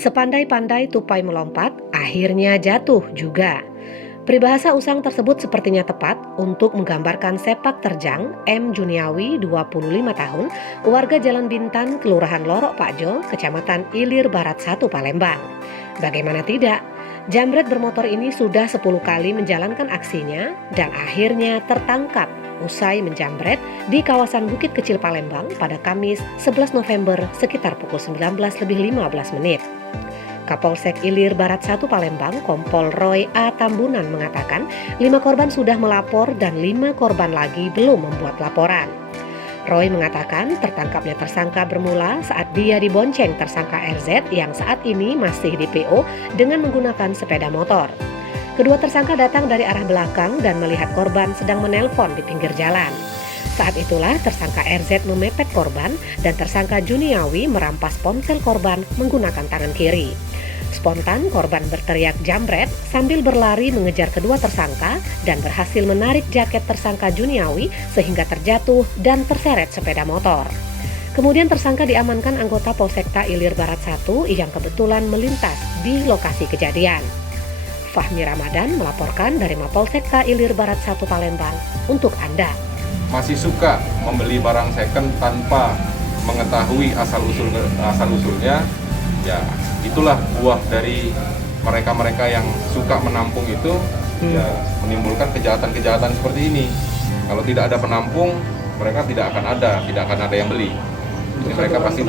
Sepandai-pandai tupai melompat, akhirnya jatuh juga. Peribahasa usang tersebut sepertinya tepat untuk menggambarkan sepak terjang M. Juniawi, 25 tahun, warga Jalan Bintan, Kelurahan Lorok Pakjo, Kecamatan Ilir Barat 1, Palembang. Bagaimana tidak, jambret bermotor ini sudah 10 kali menjalankan aksinya dan akhirnya tertangkap usai menjambret di kawasan Bukit Kecil Palembang pada Kamis 11 November sekitar pukul 19:15 menit. Kapolsek Ilir Barat 1 Palembang, Kompol Roy A. Tambunan mengatakan 5 korban sudah melapor dan 5 korban lagi belum membuat laporan. Roy mengatakan tertangkapnya tersangka bermula saat dia dibonceng tersangka RZ yang saat ini masih di PO dengan menggunakan sepeda motor. Kedua tersangka datang dari arah belakang dan melihat korban sedang menelpon di pinggir jalan. Saat itulah tersangka RZ memepet korban dan tersangka Juniawi merampas ponsel korban menggunakan tangan kiri. Spontan korban berteriak jambret sambil berlari mengejar kedua tersangka dan berhasil menarik jaket tersangka Juniawi sehingga terjatuh dan terseret sepeda motor. Kemudian tersangka diamankan anggota Polsekta Ilir Barat 1 yang kebetulan melintas di lokasi kejadian. Fahmi Ramadan melaporkan dari Mapolsekta Ilir Barat 1 Palembang untuk Anda. Masih suka membeli barang second tanpa mengetahui asal-usulnya, ya itulah buah dari mereka-mereka yang suka menampung itu, ya menimbulkan kejahatan-kejahatan seperti ini. Kalau tidak ada penampung, mereka tidak akan ada yang beli. Jadi mereka pasti